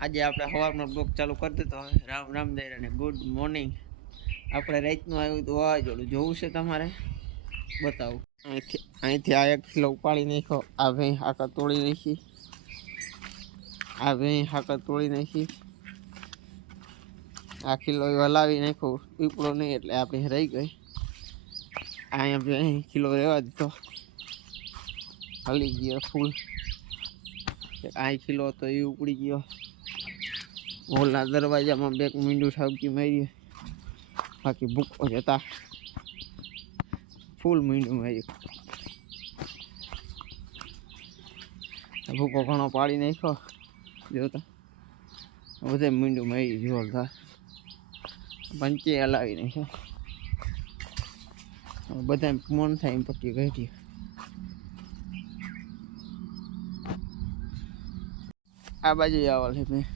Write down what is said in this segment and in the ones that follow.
આજે આપણે સવારમાં બ્લોગ ચાલુ કરી દીધો હવે. રામ રામ દૈરા ને ગુડ મોર્નિંગ. આપણે રાતનું આવ્યું તો વાવાઝોડું જોવું છે તમારે બતાવું. અહીંથી આ 1 કિલો ઉપાડી નાખ્યો. આ ભાઈ હાકર તોડી નાખી. આ કિલો હલાવી નાખ્યો પીપળો નહીં એટલે આપણે રહી ગઈ. અહીંયા ભાઈ કિલો રહેવા દીધો, હલી ગયો ફૂલ. આ કિલો તો એ ઉપડી ગયો. હોલના દરવાજામાં બેક મીંડું ઠાવકી મારી, બાકી ભૂકો જતા ફૂલ મીંડું માર્યું. ભૂકો ઘણો પાડી નાખ્યો જોતા, બધે મીંડું મારી જોરદાર. પંચે હલાવી નાખ્યો, બધા મન થાય એમ પટ્ટી કાઢી. આ બાજુ આવવા છે મેં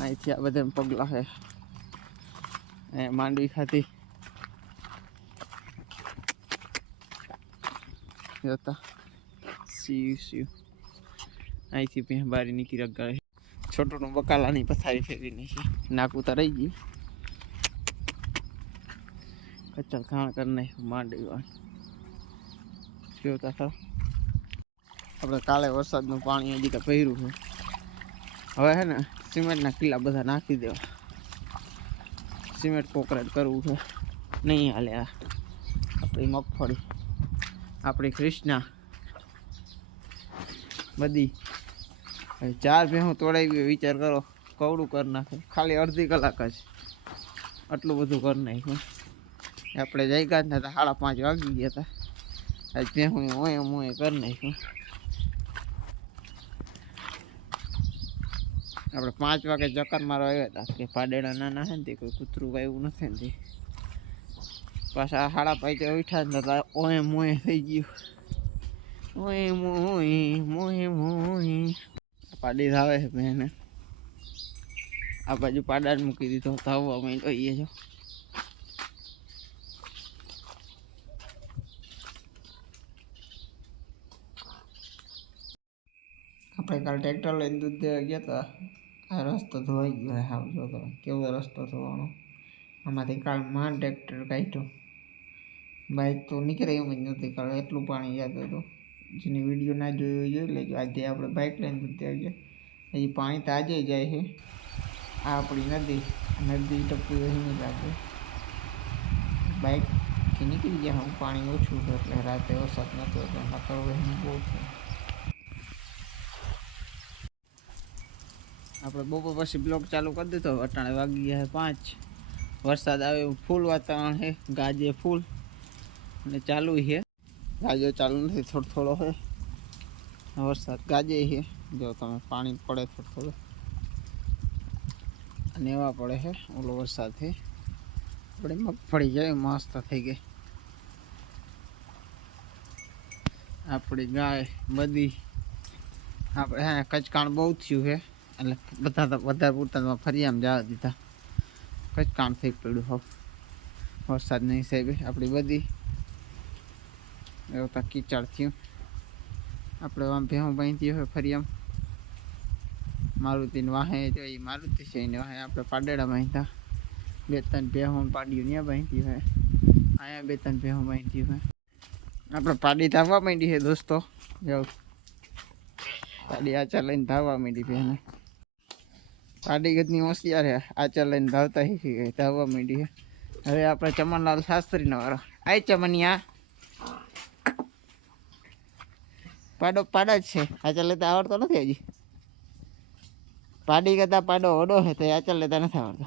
અહીંથી આ બધા પગલા છે. માંડવી ખાતી જતા સીવ અહીંથી ત્યાં બારી નીકળી રગાડે. છોટોનું બકાલાની પથારી ફેરવી નાખી, નાકું તો રહી ગઈ. કચ્ચા ખાણ કરી નાખ્યું માંડવી વાળ જોતા થાવ. આપણે કાલે વરસાદનું પાણી હજી તો ભર્યું છે. હવે છે ને સિમેન્ટના કિલ્લા બધા નાખી દેવા. સિમેન્ટ કોકરેટ કરવું છે, નહીં હાલે. આ આપણી મગફળી, આપણી કૃષ્ણા બધી 4 ભેહું તોડાવી. વિચાર કરો, કવડું કરી નાખે ખાલી અડધી કલાક જ. આટલું બધું કરી નાખ્યું. આપણે જગ્યા જ નતા, 5:30 વાગી ગયા હતા. આજ ભેહું મોએ કરી નાખ્યું. આપણે 5 વાગે ચક્કર મારવા આવ્યા હતા કે પાડેડા નાના છે ને તે કોઈ કૂતરું આવ્યું નથી ને તે પાછા 5:30 ઉઠ્યા જ નતા. મોએ થઈ ગયું. મોએ પાડી આવે છે મેં આ બાજુ પાડા જ મૂકી દીધો. ધાવવા માંડ્યો એ જો. આપણે કાલ ટ્રેક્ટર લઈને દૂધ દેવા ગયા હતા. આ રસ્તો ધોવાઈ ગયો. હા જો તમે કેવો રસ્તો ધોવાનો. આમાંથી કાલ માંડ ટ્રેક્ટર કાઢ્યું. બાઇક તો નીકળે એમ જ નથી કાલે, એટલું પાણી યાદ હતું. જેની વિડીયો ના જોઈ જોઈ લેજો. આજે આપણે બાઇક લઈને દૂધ દેવા ગયા. એ પાણી તો આજે જાય છે. આ આપણી નદી ટપકી વહીને લાગે. બાઇકથી નીકળી ગયા. હું પાણી ઓછું હતું એટલે રાતે વરસાદ નહોતો એટલે નકર વહીને બહુ છે. આપણે બપોર પછી બ્લોક ચાલુ કરી દીધો. અટાણે વાગી ગયા 5. વરસાદ આવે એવું ફૂલ વાતાવરણ છે. ગાજે ફૂલ અને ચાલુ છે. ગાજો ચાલુ નથી, થોડો છે વરસાદ. ગાજે છે જો તમે, પાણી પડે થોડું અને એવા પડે છે. ઓલો વરસાદ છે. આપણે મગફળી જાય મસ્ત થઈ ગઈ. આપણી ગાય બધી આપણે હા કચકાણ બહુ થયું છે એટલે બધા તો વધારે પૂરતા ફરિયામાં જવા દીધા. કચકાણ થઈ પડ્યું હોવ વરસાદના હિસાબે. આપણી બધી એવું તો કીચડ થયું. આપણે આમ ભેહું બાંધી હોય ફરિયામ. મારુતિને વાહે જો એ મારુતિ છે એને વાહે આપણે પાડેડા બાંધતા. 2-3 ભેહું પાડ્યું ત્યાં બાંધી હોય. અહીંયા 2-3 ભેહું બાંધી હોય. આપણે પાડી ધાવવા માંડી છે દોસ્તો. જો પાડી આચા લઈને ધાવવા માંડી બેને. પાડી ગતની હોશિયાર છે. આચા લઈને ધાવતા શીખી ગઈ, ધાવવા માંડી છે. હવે આપણે ચમનલાલ શાસ્ત્રીનો વારો. આય ચમનિયા પાડા જ છે. આચા લેતા આવડતો નથી હજી. પાડી કરતા પાડો ઓડો છે તો આચા લેતા નથી આવડતો.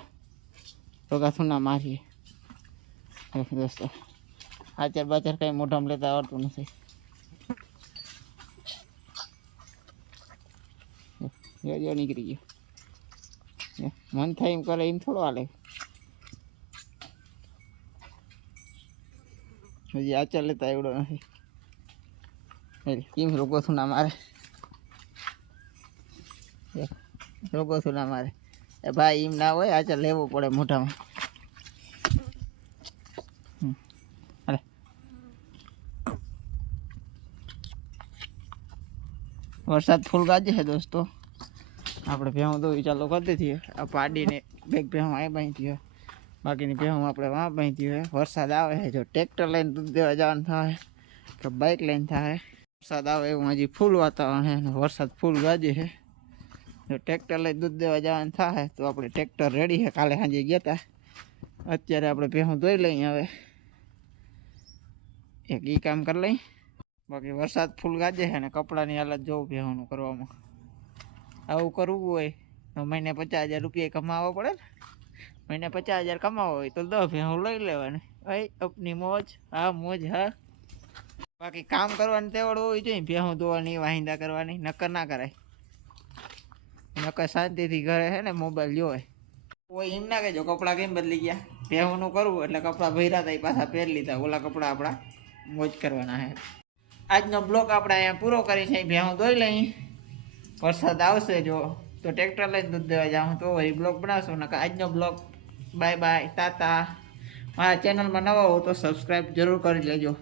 તો સુના મારીએ દોસ્તો. આચાર બાચાર કઈ મોઢામાં લેતા આવડતું નથી. જો નીકળી ગયો. મન થાય એમ કરે એમ થોડો હાલે. હજી આચાર લેતા એવડો નથી. કેમ રોગો સુના મારે, રોગો સુના મારે. એ ભાઈ એમ ના હોય, આચાર લેવો પડે મોઢામાં. વરસાદ ફૂલ ગાજે છે દોસ્તો. આપણે ભેહું દોવી ચાલુ કરી દીધી આ પાડીને બેગ ભેહું અહીં બાંધી હોય બાકીની ભેહું આપણે વાં બાંધી હોય વરસાદ આવે છે જો ટ્રેક્ટર લઈને દૂધ દેવા જવાનું થાય કે બાઇક લઈને થાય વરસાદ આવે એવું હજી ફૂલ વાતાવરણ છે અને વરસાદ ફૂલ ગાજે છે જો ટ્રેક્ટર લઈને દૂધ દેવા જવાનું થાય તો આપણે ટ્રેક્ટર રેડી છે કાલે સાંજે ગયા હતા અત્યારે આપણે ભેહું ધોઈ લઈએ હવે એક ઈ કામ કરી લઈ બાકી વરસાદ ફૂલ ગાજે છે ને કપડાની હાલત જોવું ભેહુંનું કરવામાં આવું કરવું હોય તો મહિને 50,000 રૂપિયા કમાવો પડે ને મહિને 50,000 કમાવો હોય તો 10 ભેહું લઈ લેવાની ભાઈ અપની મોજ હા મોજ હા બાકી કામ કરવાની તેવડ હોવી જોઈએ ભેહું ધોવાની વાહિંદા કરવાની નકર ના કરાય નકર શાંતિથી ઘરે છે ને મોબાઈલ જોવે કોઈ એમ ના કહેજો કપડાં કેમ બદલી ગયા ભેહુંનું કરવું એટલે કપડાં ભર્યા હતા એ પાછા પહેરી લીધા ઓલા કપડાં આપણા મોજ કરવાના છે આજનો બ્લોક આપણે અહીંયા પૂરો કરી છે ભેહું ધોઈ લઈ વરસાદ આવશે જો તો ટ્રેક્ટર લઈને દૂધ દેવા જાઉં તો એ બ્લોગ બનાવશું નકર આજનો બ્લોગ બાય બાય તાતા મારા ચેનલમાં નવા હો તો સબસ્ક્રાઈબ જરૂર કરી લેજો